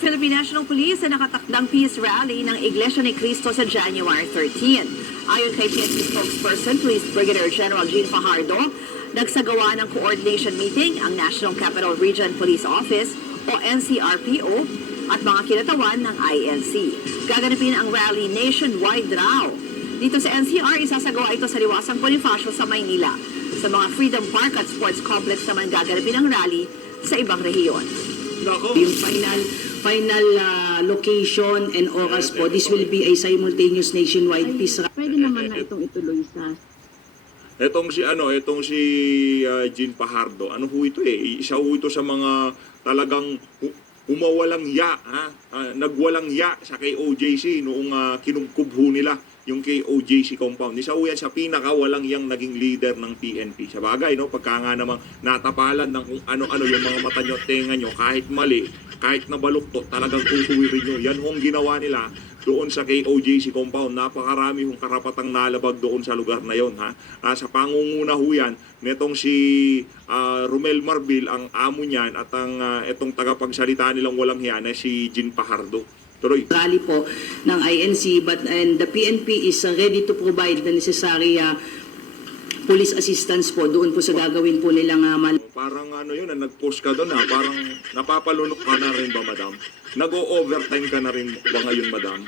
Philippine National Police na nakatakdang peace rally ng Iglesia ni Cristo sa January 13. Ayon kay PNP spokesperson, Police Brigadier General Jean Fajardo, nagsagawa ng coordination meeting ang National Capital Region Police Office o NCRPO at mga kinatawan ng INC. Gaganapin ang rally nationwide raw. Dito sa NCR, isasagawa ito sa Liwasang Bonifacio sa Maynila. Sa mga Freedom Park at Sports Complex naman gaganapin ang rally sa ibang rehiyon. Yung final location and oras po, this will be a simultaneous nationwide peace rally. Pwede naman na itong ituloy sa... Etong si Jean Fajardo, ano ho ito isa ho ito sa mga talagang umawalang ya, nagwalang ya sa KOJC noong kinubkub ho nila yung KOJC compound. Isa ho yan sa pinakawalang yang naging leader ng PNP. Sa bagay, no? Pagka nga namang natapalan ng kung ano-ano yung mga mata nyo, tenga nyo, kahit mali, kahit nabaluktot, talagang tutuwirin nyo. Yan hong ginawa nila doon sa KOJC compound. Napakarami hong karapatang nalabag doon sa lugar na yon. Sa pangunguna ho yan, netong si Romel Marbil, ang amo niyan, at ang itong tagapagsalita nilang walang hiya na si Jean Fajardo. Tuloy. Rally po ng INC and the PNP is ready to provide the necessary police assistance po doon po sa gagawin po nilang Parang yun, nag-post ka doon parang napapalunok ka na rin ba, madam? Nag-o-overtime ka na rin ba ngayon, madam?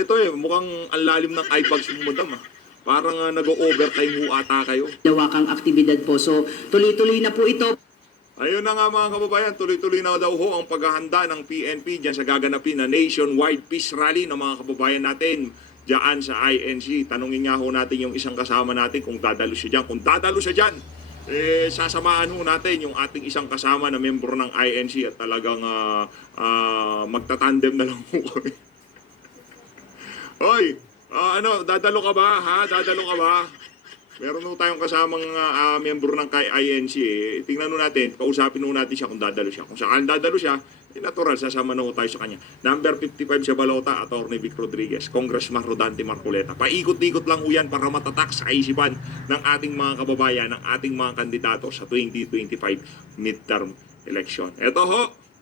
Ito mukhang ang lalim ng eyebags mo, madam. Parang nag-o-overtime ho ata kayo. Lawakang aktibidad po. So tuloy-tuloy na po ito. Ayun na nga mga kababayan, tuloy-tuloy na daw ho ang paghahanda ng PNP dyan sa gaganapin na nationwide peace rally ng mga kababayan natin dyan sa INC. Tanungin nga ho natin yung isang kasama natin kung dadalo siya dyan. Kung dadalo siya dyan, sasamahan ho natin yung ating isang kasama na membro ng INC at talagang magtatandem na lang ho kami. Hoy, dadalo ka ba? Dadalo ka ba? Meron nung tayong kasamang membro ng INC. Tingnan nung natin, kausapin nung natin siya kung dadalo siya. Kung saan dadalo siya, natural, sasama na tayo sa kanya. Number 55 sa Balota, Atty. Vic Rodriguez, Congressman Rodante Marcoleta. Paikot-ikot lang ho yan para matatak sa kaisipan ng ating mga kababayan, ng ating mga kandidato sa 2025 midterm election. Ito ho,